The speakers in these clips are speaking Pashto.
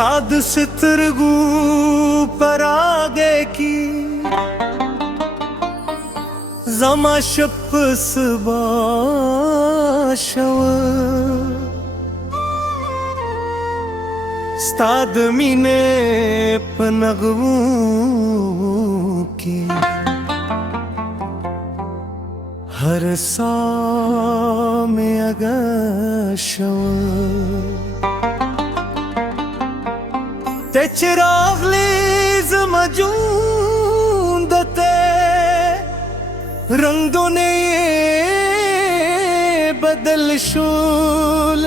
स्ताद سترګو پراګه کی زما شپ سبا شو ستاد مینه پنغو کی हर सा में अगशव ते चिरागली जमजूंदते रंगों ने बदल शूल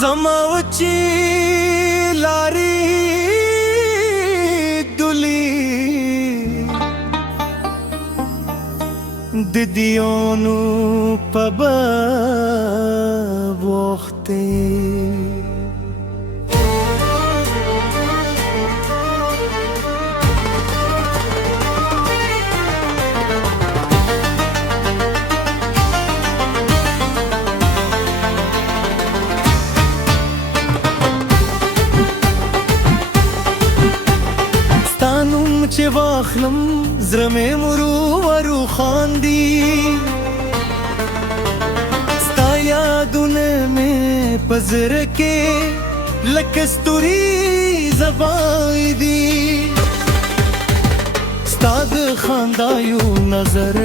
जमावची लारी दिदियोनु पब वोखते ستانم चे वाखलम زرمه مرو ورو خاندی ستا یادونه میں پزر کے لکستوری زبائی دی ستا د خاندایو نظر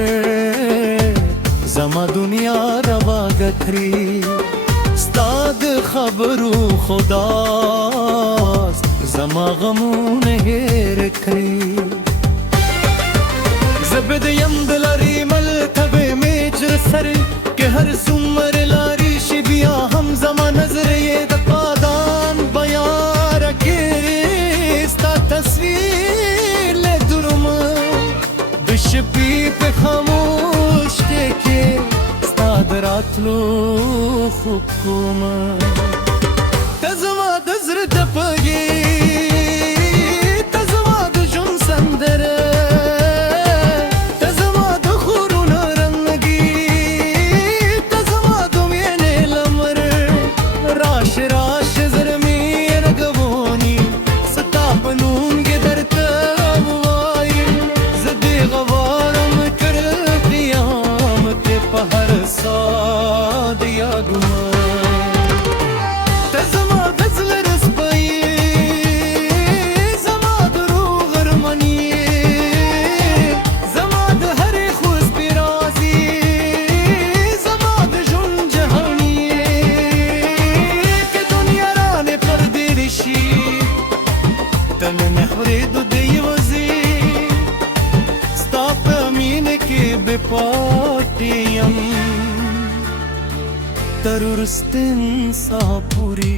زما دنیا روا گتری ستا د خبرو خداست زما غمون هیر کری زبد یم دلاری ملتبه میجر سر که هر سمر لاری شبیا هم زما نظر یه دقادان بیارکه ستا تصویر لدرم دشپی पे खामोश के ستا دراتلو حکومت تزما دزر دپگی تزما دجون سندره पाटियम तरुस्तिन सापुरी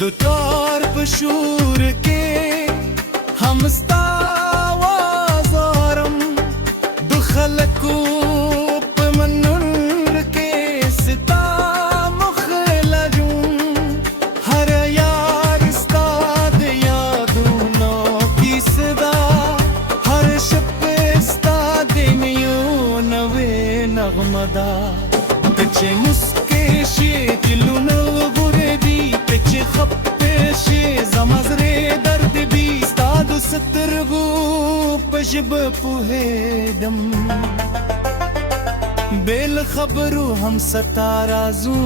दो तार पशूर के हम پچه مسکه شی دلون غبره دی پچه خپه شی زمازره درد بی ستادو سترگو پشب پوهیدم بیل خبرو هم ستارازون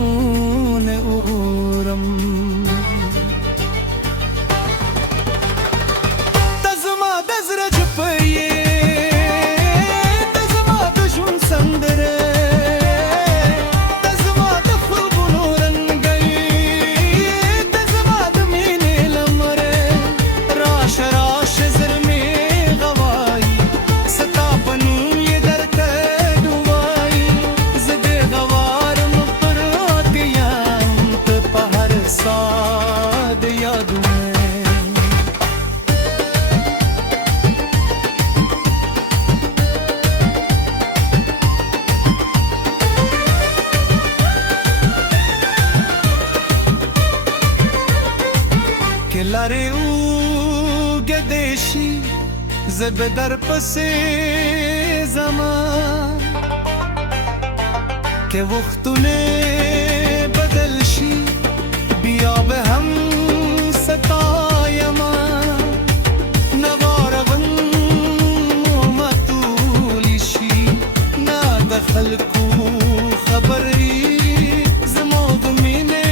اورم تزما دزرج پیه تزما دجون سندره لاره او گدشی زب در پس زمان که وقتونه بدل شی بیا به هم ستایما نوارون مطولی شی نا دخل کو خبری زموږ مینې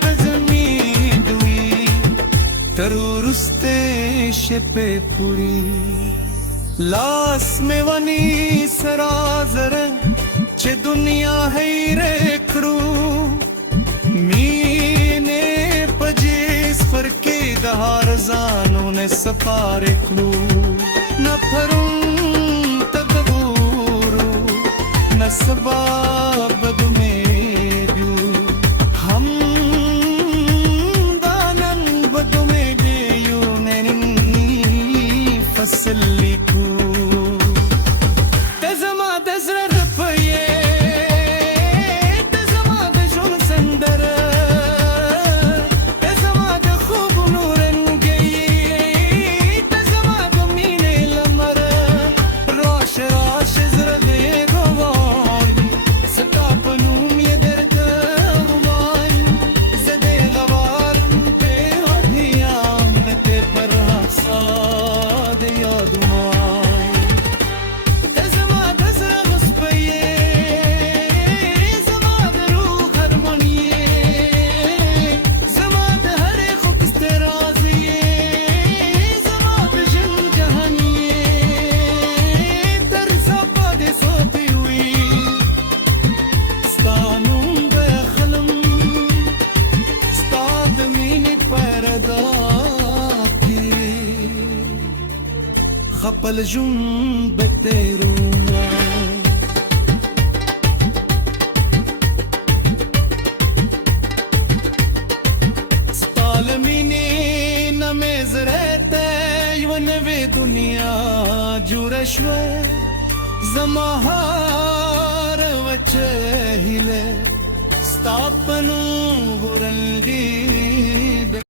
په زمین دوی تر وروسته شپې پوری لاس مې ونی سرا زره چې دنیا هیره کړو مینې په جسفر کې د هر ځانو نه سفار کړو نه پرون تدبورو نه سبب دمیدو هم دانن بدمیدیو ننی فصل لیکو تزما دزر رپیه تزما د ژوند سندره تزما د خوبونو رنګي تزما د مینې لمر راش راش زړه دې ګوای ستا په نوم یې درته ووایم زه دې غوارم په هدیام ته پر حساد یادونه خپل ژوند به تیرومه ستا له مینې نه مې زړه ته یوه نوې دنیا جوړه شوه زما هر وچه هیله ستا په نوم رنګېده